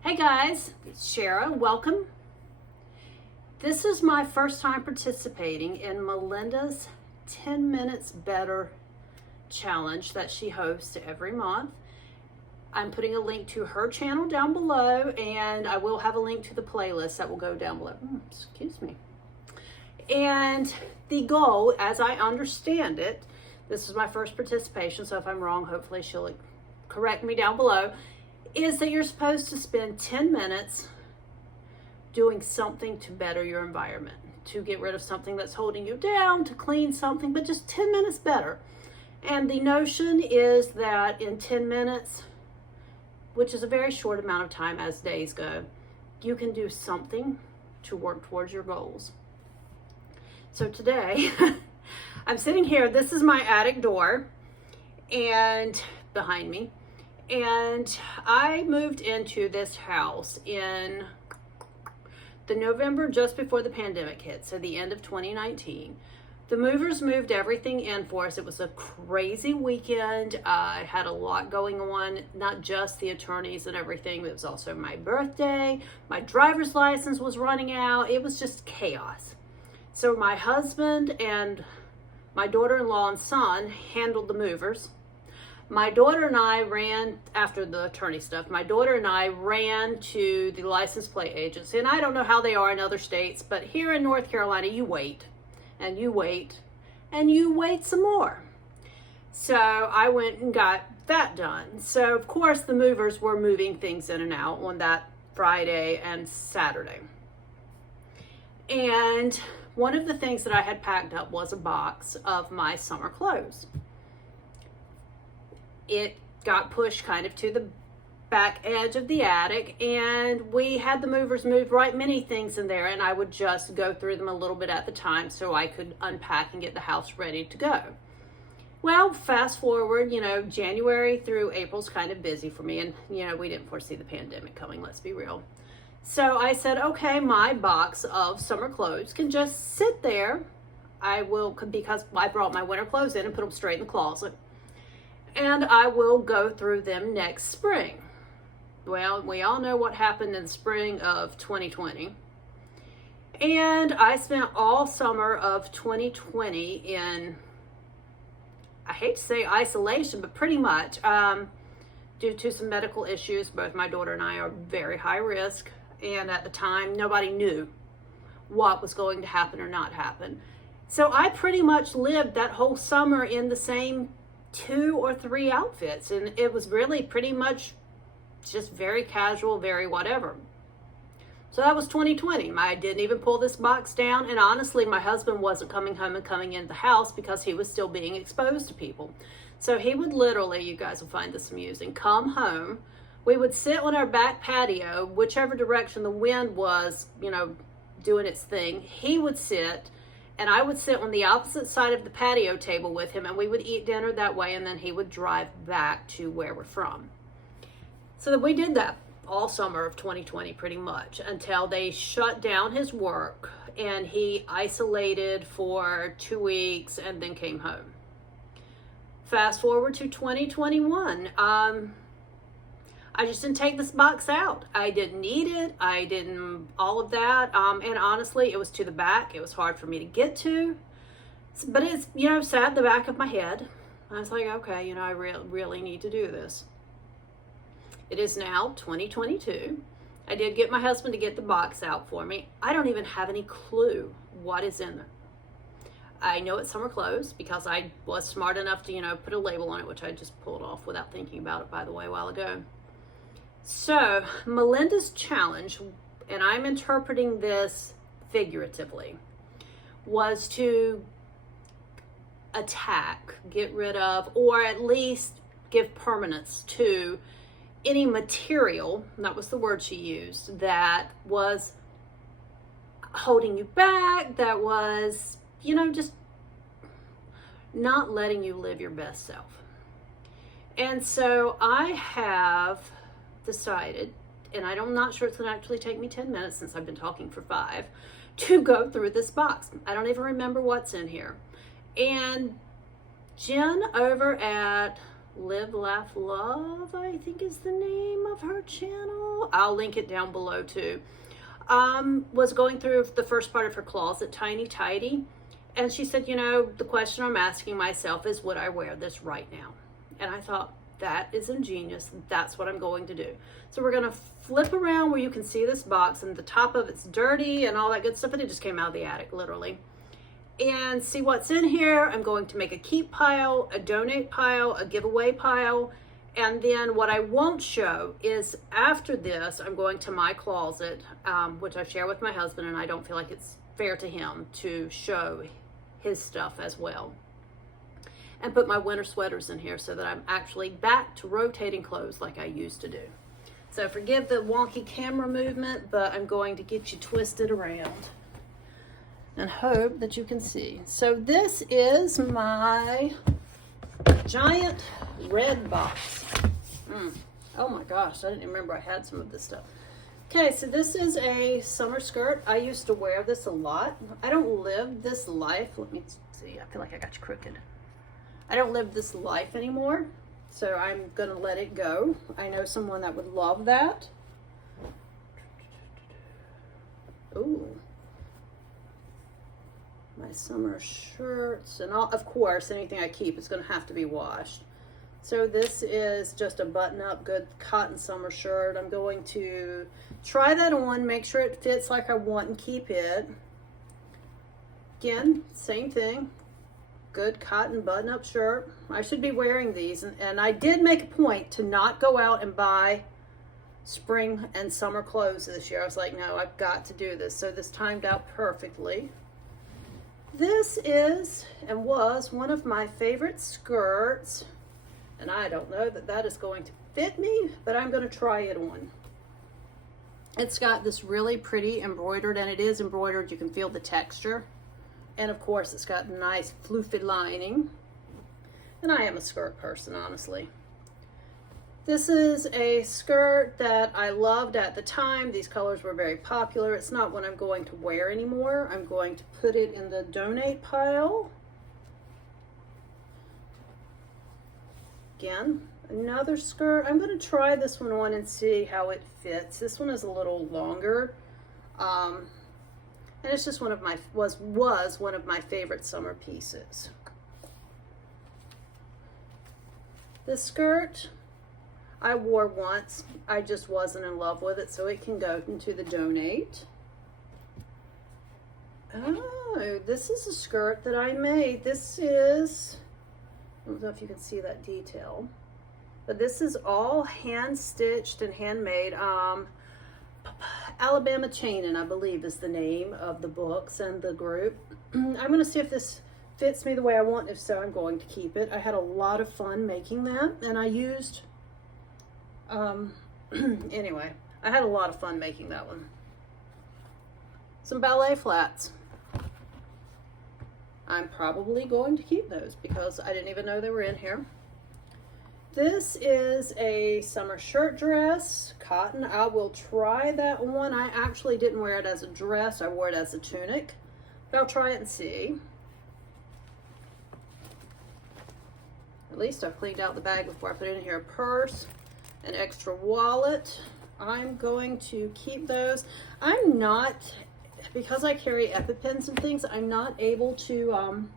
Hey guys, it's Shara. Welcome. This is my first time participating in Melinda's 10 Minutes Better challenge that she hosts every month. I'm putting a link to her channel down below, and I will have a link to the playlist that will go down below. Excuse me. And the goal, as I understand it, this is my first participation, so if I'm wrong, hopefully she'll correct me down below, is that you're supposed to spend 10 minutes doing something to better your environment, to get rid of something that's holding you down, to clean something, but just 10 minutes better. And the notion is that in 10 minutes, which is a very short amount of time as days go, you can do something to work towards your goals. So today, I'm sitting here, this is my attic door, and behind me, and I moved into this house in the November just before the pandemic hit, so the end of 2019. The movers moved everything in for us. It was a crazy weekend. I had a lot going on, not just the attorneys and everything, but it was also my birthday. My driver's license was running out. It was just chaos. So my husband and my daughter-in-law and son handled the movers. My daughter and I ran, after the attorney stuff, my daughter and I ran to the license plate agency. And I don't know how they are in other states, but here in North Carolina, you wait, and you wait, and you wait some more. So I went and got that done. So of course the movers were moving things in and out on that Friday and Saturday. And one of the things that I had packed up was a box of my summer clothes. It got pushed kind of to the back edge of the attic, and we had the movers move right many things in there, and I would just go through them a little bit at the time so I could unpack and get the house ready to go. Well, fast forward, January through April's kind of busy for me, and we didn't foresee the pandemic coming, let's be real. So I said, okay, my box of summer clothes can just sit there. Because I brought my winter clothes in and put them straight in the closet. And I will go through them next spring. Well, we all know what happened in the spring of 2020. And I spent all summer of 2020 in, I hate to say isolation, but pretty much, due to some medical issues. Both my daughter and I are very high risk. And at the time, nobody knew what was going to happen or not happen. So I pretty much lived that whole summer in the same 2 or 3 outfits, and it was really pretty much just very casual, very whatever. So that was 2020. I didn't even pull this box down, and honestly, my husband wasn't coming home and coming into the house because he was still being exposed to people. So he would literally, you guys will find this amusing, come home. We would sit on our back patio, whichever direction the wind was, doing its thing. He would sit, and I would sit on the opposite side of the patio table with him, and we would eat dinner that way, and then he would drive back to where we're from. So that we did that all summer of 2020 pretty much until they shut down his work, and he isolated for 2 weeks and then came home. Fast forward to 2021. I just didn't take this box out. I didn't need it. I didn't, all of that. And honestly, it was to the back. It was hard for me to get to. But it's, sat in the back of my head. I was like, okay, I really need to do this. It is now 2022. I did get my husband to get the box out for me. I don't even have any clue what is in there. I know it's summer clothes because I was smart enough to, put a label on it, which I just pulled off without thinking about it, by the way, a while ago. So Melinda's challenge, and I'm interpreting this figuratively, was to attack, get rid of, or at least give permanence to any material, that was the word she used, that was holding you back, that was, just not letting you live your best self. And so I have decided, and I'm not sure it's going to actually take me 10 minutes since I've been talking for 5, to go through this box. I don't even remember what's in here. And Jen over at Live, Laugh, Love, I think is the name of her channel. I'll link it down below too. Was going through the first part of her closet, Tiny Tidy, and she said, you know, the question I'm asking myself is, would I wear this right now? And I thought, that is ingenious. That's what I'm going to do. So we're going to flip around where you can see this box, and the top of it's dirty and all that good stuff, and it just came out of the attic, literally. And see what's in here. I'm going to make a keep pile, a donate pile, a giveaway pile, and then what I won't show is after this, I'm going to my closet, which I share with my husband, and I don't feel like it's fair to him to show his stuff as well. And put my winter sweaters in here so that I'm actually back to rotating clothes like I used to do. So forgive the wonky camera movement, but I'm going to get you twisted around and hope that you can see. So this is my giant red box. Oh my gosh, I didn't even remember I had some of this stuff. Okay, so this is a summer skirt. I used to wear this a lot. I don't live this life. Let me see, I feel like I got you crooked. I don't live this life anymore, so I'm gonna let it go. I know someone that would love that. Ooh. My summer shirts and all, of course, anything I keep is gonna have to be washed. So this is just a button-up, good cotton summer shirt. I'm going to try that on, make sure it fits like I want and keep it. Again, same thing. Good cotton button-up shirt. I should be wearing these, and I did make a point to not go out and buy spring and summer clothes this year. I was like, no, I've got to do this. So this timed out perfectly. This is and was one of my favorite skirts, and I don't know that that is going to fit me, but I'm going to try it on. It's got this really pretty embroidered, and it is embroidered. You can feel the texture. And of course, it's got nice floofy lining. And I am a skirt person, honestly. This is a skirt that I loved at the time. These colors were very popular. It's not one I'm going to wear anymore. I'm going to put it in the donate pile. Again, another skirt. I'm going to try this one on and see how it fits. This one is a little longer. And it's just one of my, was one of my favorite summer pieces. This skirt I wore once. I just wasn't in love with it, so it can go into the donate. Oh, this is a skirt that I made. This is, I don't know if you can see that detail, but this is all hand stitched and handmade. Alabama Chainin', I believe, is the name of the books and the group. I'm going to see if this fits me the way I want. If so, I'm going to keep it. I had a lot of fun making that, and I used, anyway, I had a lot of fun making that one. Some ballet flats. I'm probably going to keep those because I didn't even know they were in here. This is a summer shirt dress, cotton. I will try that one. I actually didn't wear it as a dress. I wore it as a tunic, but I'll try it and see. At least I've cleaned out the bag before I put it in here. A purse, an extra wallet. I'm going to keep those. I'm not, because I carry EpiPens and things, I'm not able to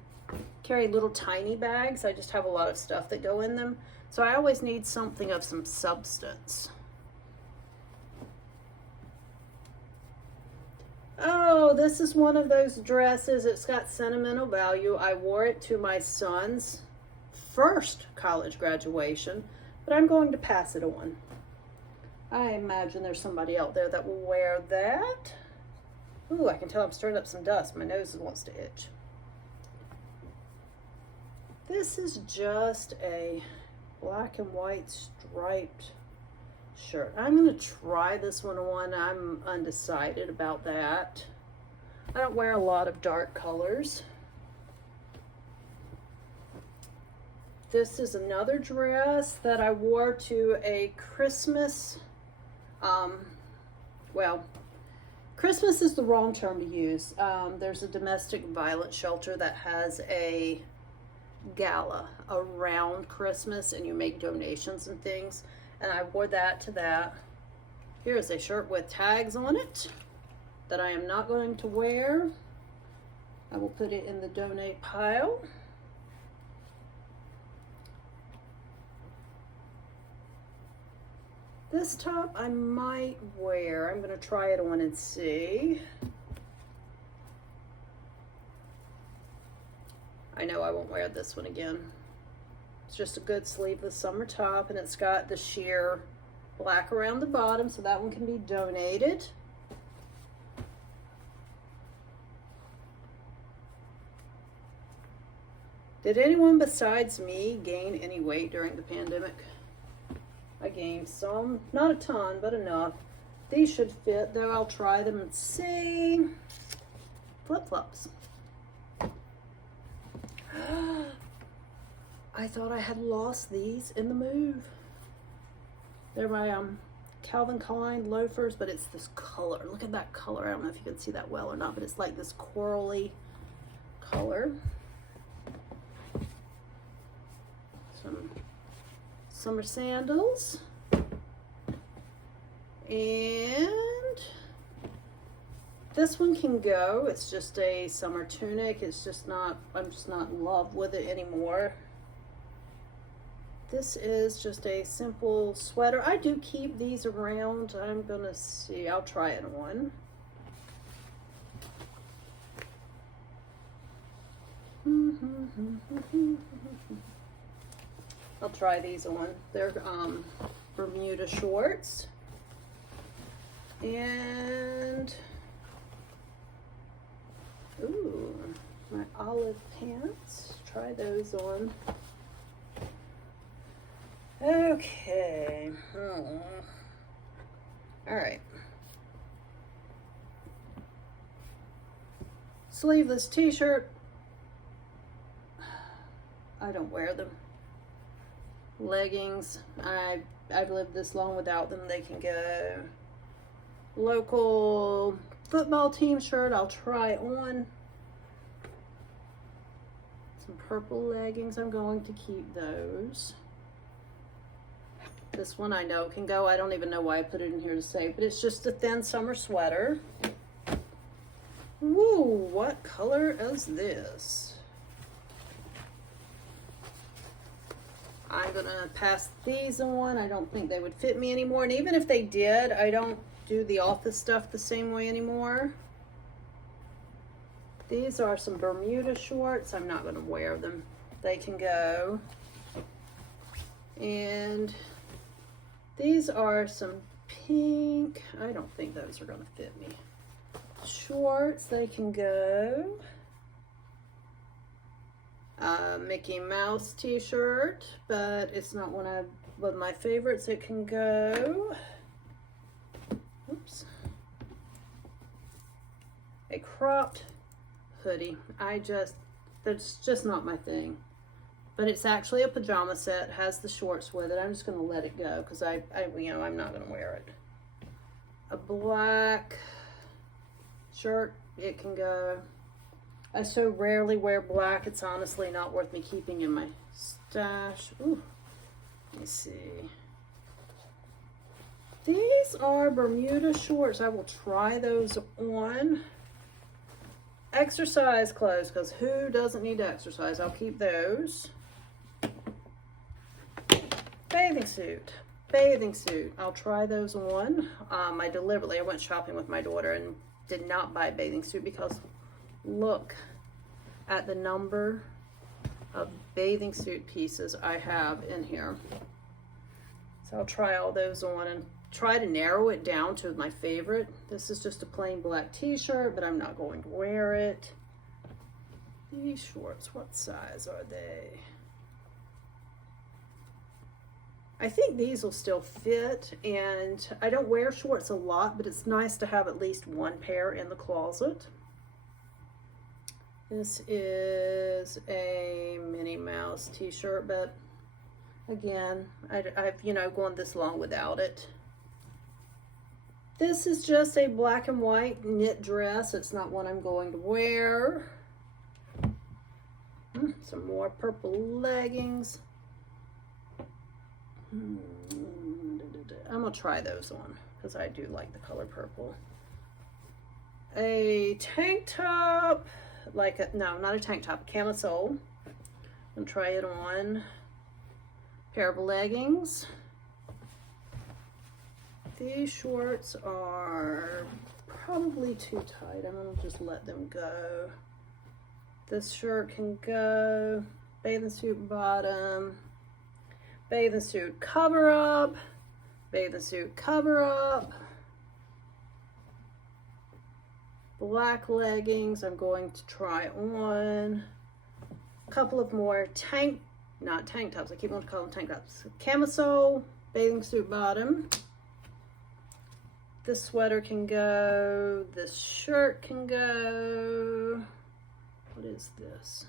carry little tiny bags. I just have a lot of stuff that go in them. So I always need something of some substance. Oh, this is one of those dresses. It's got sentimental value. I wore it to my son's first college graduation, but I'm going to pass it on. I imagine there's somebody out there that will wear that. Ooh, I can tell I'm stirring up some dust. My nose wants to itch. This is just a black and white striped shirt. I'm going to try this one on. I'm undecided about that. I don't wear a lot of dark colors. This is another dress that I wore to a Christmas, well, Christmas is the wrong term to use. There's a domestic violence shelter that has a gala around Christmas and you make donations and things. And I wore that to that. Here is a shirt with tags on it that I am not going to wear. I will put it in the donate pile. This top I might wear. I'm going to try it on and see. I know I won't wear this one again. It's just a good sleeveless summer top, and it's got the sheer black around the bottom, so that one can be donated. Did anyone besides me gain any weight during the pandemic? I gained some, not a ton, but enough. These should fit, though. I'll try them and see. Flip-flops. I thought I had lost these in the move. They're my Calvin Klein loafers, but it's this color. Look at that color. I don't know if you can see that well or not, but it's like this corally color. Some summer sandals. And this one can go. It's just a summer tunic. It's just not, I'm just not in love with it anymore. This is just a simple sweater. I do keep these around. I'm gonna see, I'll try it on. I'll try these on. They're Bermuda shorts. And, ooh, my olive pants. Try those on. Okay. All right. Sleeveless t-shirt. I don't wear them. Leggings. I've lived this long without them. They can go. Local football team shirt. I'll try on. Some purple leggings. I'm going to keep those. This one I know can go. I don't even know why I put it in here to say, but it's just a thin summer sweater. Woo, what color is this? I'm gonna pass these on. I don't think they would fit me anymore. And even if they did, I don't do the office stuff the same way anymore. These are some Bermuda shorts. I'm not gonna wear them. They can go. And these are some pink, I don't think those are gonna fit me. Shorts, they can go. Mickey Mouse t-shirt, but it's not one of my favorites. It can go. Oops. A cropped hoodie. That's just not my thing. But it's actually a pajama set, has the shorts with it. I'm just gonna let it go because I'm not gonna wear it. A black shirt, it can go. I so rarely wear black, it's honestly not worth me keeping in my stash. Ooh, let me see. These are Bermuda shorts. I will try those on. Exercise clothes, because who doesn't need to exercise? I'll keep those. Bathing suit. I'll try those on. I went shopping with my daughter and did not buy a bathing suit because look at the number of bathing suit pieces I have in here. So I'll try all those on and try to narrow it down to my favorite. This is just a plain black t-shirt, but I'm not going to wear it. These shorts, what size are they? I think these will still fit, and I don't wear shorts a lot, but it's nice to have at least one pair in the closet. This is a Minnie Mouse t-shirt, but again, I've gone this long without it. This is just a black and white knit dress. It's not one I'm going to wear. bottom. Some more purple leggings. I'm gonna try those on because I do like the color purple. A tank top, no, not a tank top, a camisole. I'm gonna try it on. Pair of leggings. These shorts are probably too tight. I'm gonna just let them go. This shirt can go. Bathing suit bottom. Bathing suit cover up. Bathing suit cover up. Black leggings I'm going to try on. A couple of more not tank tops, I keep wanting to call them tank tops. Camisole, bathing suit bottom. This sweater can go. This shirt can go. What is this?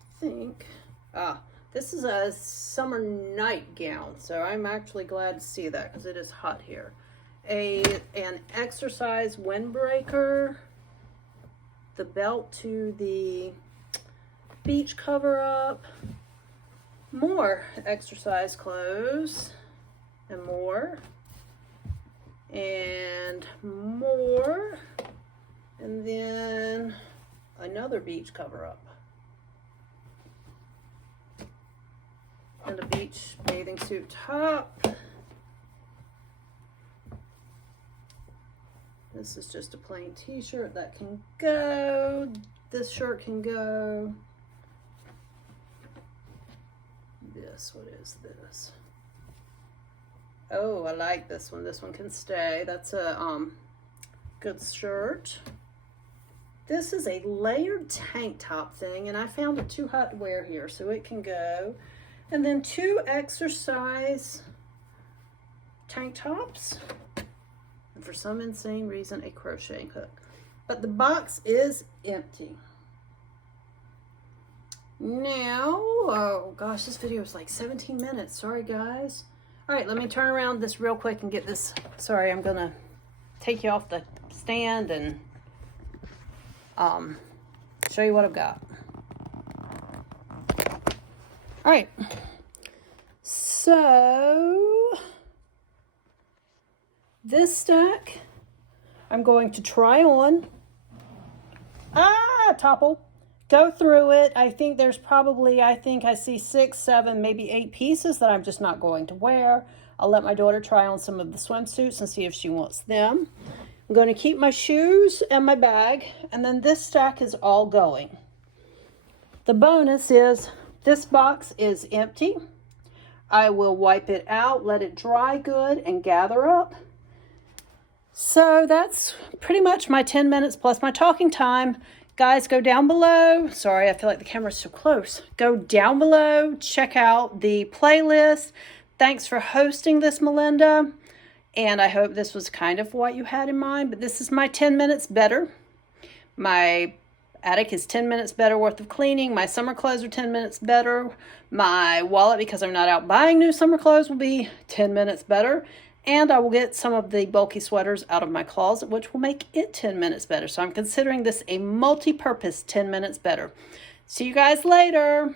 I think, this is a summer nightgown, so I'm actually glad to see that because it is hot here. An exercise windbreaker, the belt to the beach cover up, more exercise clothes, and more, and more, and then another beach cover up. And a beach bathing suit top. This is just a plain t-shirt that can go. This shirt can go. This, what is this? Oh, I like this one. This one can stay. That's a good shirt. This is a layered tank top thing, and I found it too hot to wear here, so it can go. And then two exercise tank tops. And for some insane reason, a crocheting hook. But the box is empty. Now, oh gosh, this video is like 17 minutes. Sorry, guys. All right, let me turn around this real quick and get this. Sorry, I'm gonna take you off the stand and show you what I've got. All right, so this stack I'm going to try on. Topple. Go through it. I think there's probably, I see 6, 7, maybe 8 pieces that I'm just not going to wear. I'll let my daughter try on some of the swimsuits and see if she wants them. I'm going to keep my shoes and my bag, and then this stack is all going. The bonus is this box is empty. I will wipe it out, let it dry good, and gather up. So that's pretty much my 10 minutes plus my talking time. Guys, go down below. Sorry, I feel like the camera's so close. Go down below, check out the playlist. Thanks for hosting this, Melinda. And I hope this was kind of what you had in mind, but this is my 10 minutes better. My attic is 10 minutes better worth of cleaning. My summer clothes are 10 minutes better. My wallet, because I'm not out buying new summer clothes, will be 10 minutes better. And I will get some of the bulky sweaters out of my closet, which will make it 10 minutes better. So I'm considering this a multi-purpose 10 minutes better. See you guys later.